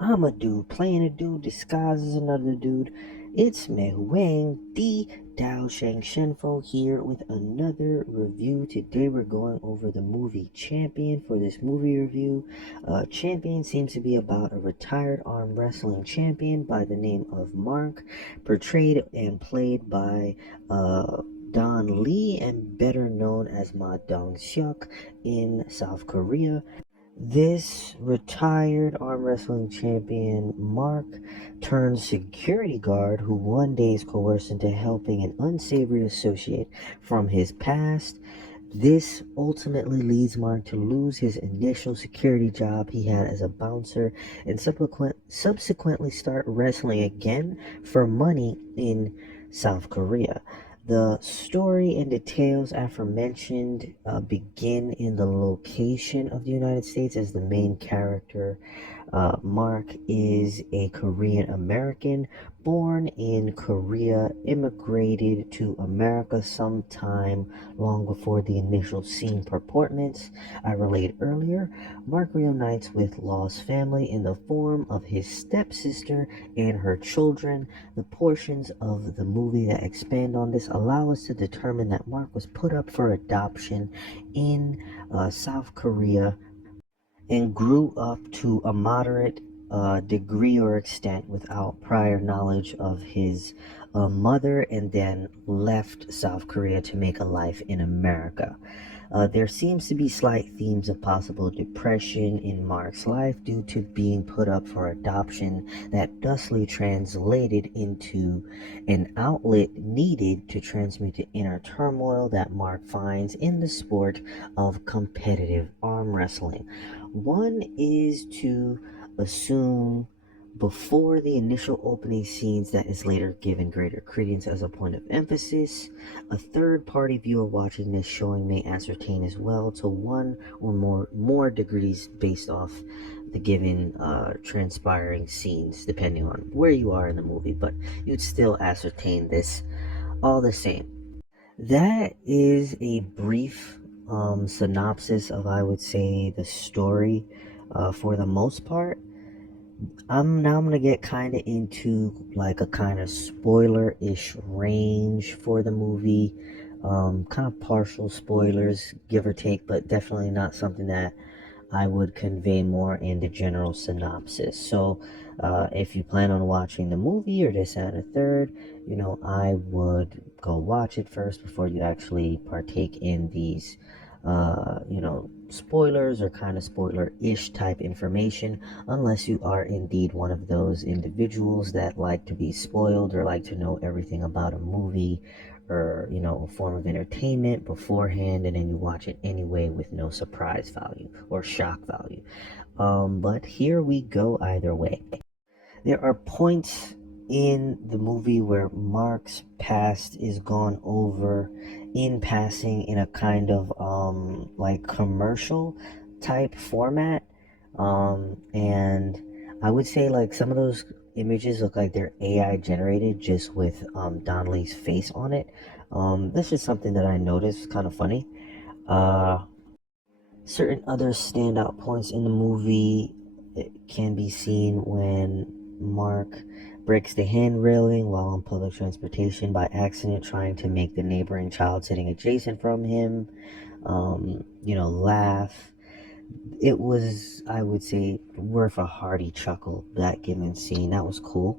I'm a dude playing a dude disguised as another dude. It's Meihouwangddouzhanshengfo here with another review. Today we're going over the movie Champion for this movie review. Champion seems to be about a retired arm wrestling champion by the name of Mark, portrayed and played by Don Lee, and better known as Ma Dong-seok in South Korea. This retired arm wrestling champion, Mark, turns security guard who one day is coerced into helping an unsavory associate from his past. This ultimately leads Mark to lose his initial security job he had as a bouncer and subsequently start wrestling again for money in South Korea. The story and details aforementioned begin in the location of the United States, as the main character, Mark, is a Korean American born in Korea, immigrated to America sometime long before the initial scene purportments I relayed earlier. Mark reunites with lost family in the form of his stepsister and her children. The portions of the movie that expand on this allow us to determine that Mark was put up for adoption in South Korea and grew up to a moderate degree or extent without prior knowledge of his mother, and then left South Korea to make a life in America. There seems to be slight themes of possible depression in Mark's life due to being put up for adoption that thusly translated into an outlet needed to transmute the inner turmoil that Mark finds in the sport of competitive arm wrestling. One is to assume before the initial opening scenes that is later given greater credence as a point of emphasis. A third party viewer watching this showing may ascertain as well to one or more degrees based off the given transpiring scenes, depending on where you are in the movie, but you'd still ascertain this all the same. That is a brief synopsis of, I would say, the story for the most part. I'm gonna get kind of into like a kind of spoiler-ish range for the movie. Kind of partial spoilers, give or take, but definitely not something that I would convey more in the general synopsis. So, if you plan on watching the movie or this and a third, I would go watch it first before you actually partake in these, spoilers or kind of spoiler-ish type information, unless you are indeed one of those individuals that like to be spoiled or like to know everything about a movie or a form of entertainment beforehand, and then you watch it anyway with no surprise value or shock value. But here we go either way. There are points in the movie where Mark's past is gone over in passing in a kind of like commercial type format. And I would say like some of those images look like they're AI generated just with Don Lee's face on it. That's just something that I noticed, kind of funny. Uh, Certain other standout points in the movie can be seen when Mark breaks the hand railing while on public transportation by accident, trying to make the neighboring child sitting adjacent from him, laugh. It was, I would say, worth a hearty chuckle, that given scene. That was cool.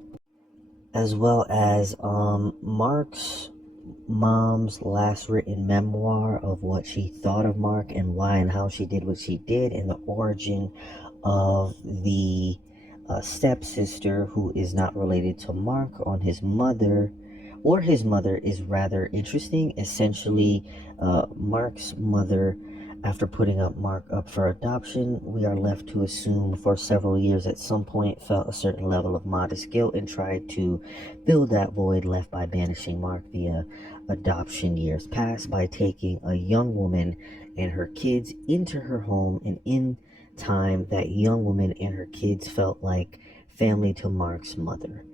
As well as Mark's mom's last written memoir of what she thought of Mark and why and how she did what she did, and the origin of the stepsister who is not related to Mark on his mother, or his mother, is rather interesting. Essentially, Mark's mother, after putting up Mark up for adoption, we are left to assume for several years at some point felt a certain level of modest guilt and tried to fill that void left by banishing Mark via adoption years past by taking a young woman and her kids into her home, and in time that young woman and her kids felt like family to Mark's mother.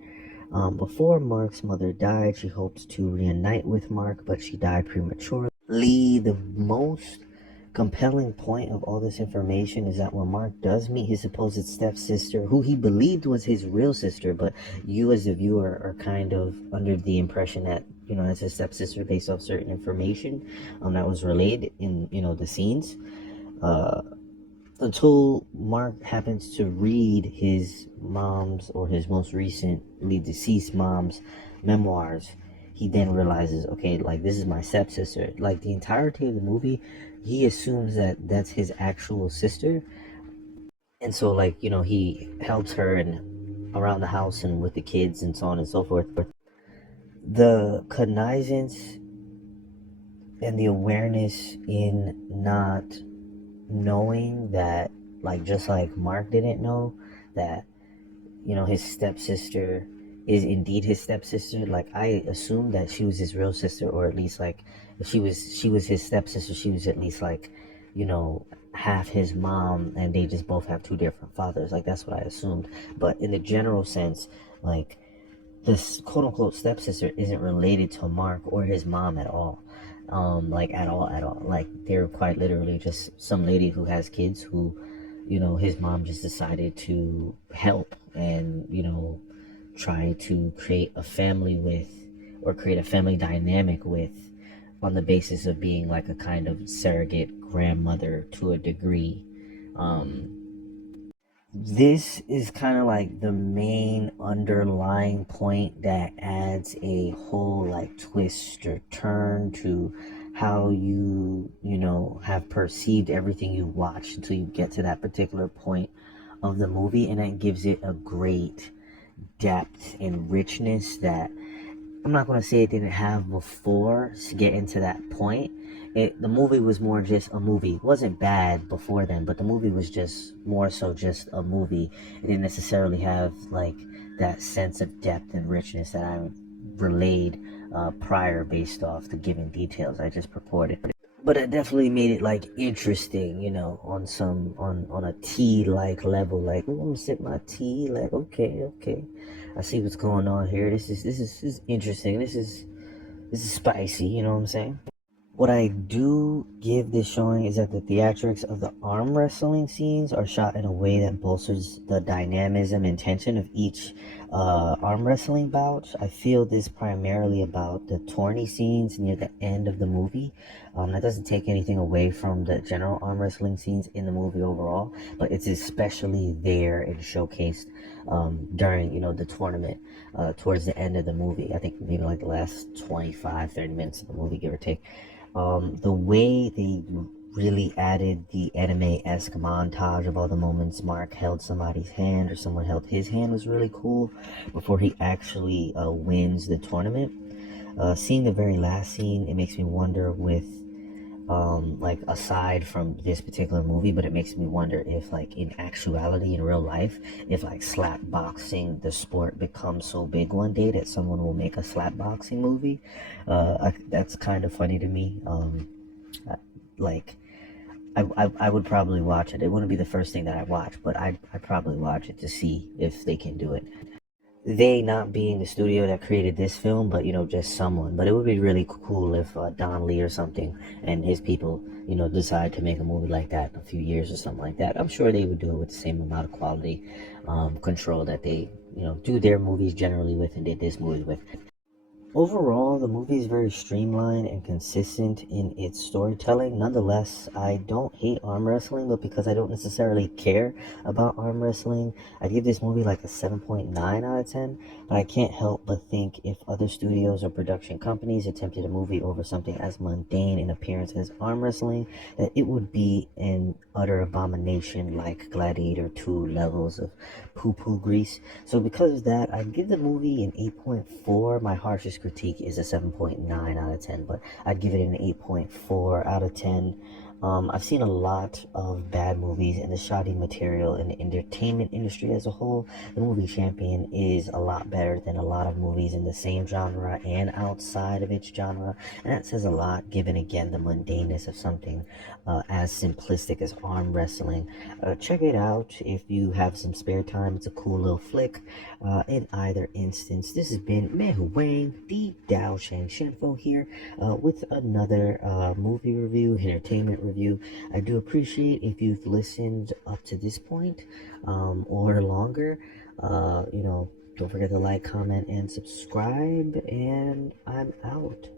Before Mark's mother died, she hopes to reunite with Mark, but she died prematurely. The most compelling point of all this information is that when Mark does meet his supposed stepsister, who he believed was his real sister, but you as the viewer are kind of under the impression that, you know, it's his stepsister based off certain information that was relayed in, you know, the scenes. Uh, until Mark happens to read his mom's, or his most recently deceased mom's, memoirs, he then realizes, okay, like, this is my stepsister. Like, the entirety of the movie, he assumes that that's his actual sister. And so, like, you know, he helps her and around the house and with the kids and so on and so forth. But the cognizance and the awareness in not knowing that, like, just like Mark didn't know that, you know, his stepsister is indeed his stepsister. Like, I assumed that she was his real sister, or at least, like, if she was his stepsister, she was at least, like, you know, half his mom, and they just both have two different fathers. Like, that's what I assumed. But in the general sense, like, this quote unquote stepsister isn't related to Mark or his mom at all. Like, at all. Like, they're quite literally just some lady who has kids who, you know, his mom just decided to help and, you know, try to create a family with, or create a family dynamic with, on the basis of being like a kind of surrogate grandmother to a degree. This is kind of like the main underlying point that adds a whole, like, twist or turn to how you know, have perceived everything you watch until you get to that particular point of the movie, and that gives it a great depth and richness that I'm not going to say it didn't have before to get into that point. The movie was more just a movie. It wasn't bad before then, but the movie was just more so just a movie. It didn't necessarily have, like, that sense of depth and richness that I relayed prior based off the given details I just purported. But it definitely made it, like, interesting, you know, on some on a tea like level. Like, oh, I'm gonna sip my tea. Like, okay, I see what's going on here. This is interesting. This is spicy. You know what I'm saying? What I do give this showing is that the theatrics of the arm wrestling scenes are shot in a way that bolsters the dynamism and tension of each arm wrestling bout. I feel this primarily about the tourney scenes near the end of the movie. That doesn't take anything away from the general arm wrestling scenes in the movie overall, but it's especially there and showcased during, you know, the tournament towards the end of the movie. I think maybe like the last 25-30 minutes of the movie, give or take. The way they really added the anime-esque montage of all the moments Mark held somebody's hand or someone held his hand was really cool before he actually wins the tournament. Seeing the very last scene, it makes me wonder with, like, aside from this particular movie, but it makes me wonder if, like, in actuality, in real life, if, like, slap boxing, the sport, becomes so big one day that someone will make a slap boxing movie. That's kind of funny to me. Like, I would probably watch it. It wouldn't be the first thing that I watch, but I'd probably watch it to see if they can do it. They not being the studio that created this film, but, you know, just someone. But it would be really cool if Don Lee or something and his people, you know, decide to make a movie like that in a few years or something like that. I'm sure they would do it with the same amount of quality control that they, you know, do their movies generally with and did this movie with. Overall, the movie is very streamlined and consistent in its storytelling. Nonetheless, I don't hate arm wrestling, but because I don't necessarily care about arm wrestling, I give this movie like a 7.9 out of 10. But I can't help but think if other studios or production companies attempted a movie over something as mundane in appearance as arm wrestling, that it would be an utter abomination, like Gladiator 2 levels of poo-poo grease. So because of that, I give the movie an 8.4. My harshest critique is a 7.9 out of 10, but I'd give it an 8.4 out of 10. I've seen a lot of bad movies in the shoddy material in the entertainment industry as a whole. The movie Champion is a lot better than a lot of movies in the same genre and outside of its genre, and that says a lot given, again, the mundaneness of something as simplistic as arm wrestling. Check it out if you have some spare time. It's a cool little flick. In either instance, this has been Meihouwangddouzhanshengfo here with another movie review, entertainment review. review. I do appreciate if you've listened up to this point, or longer. Don't forget to like, comment, and subscribe, and I'm out.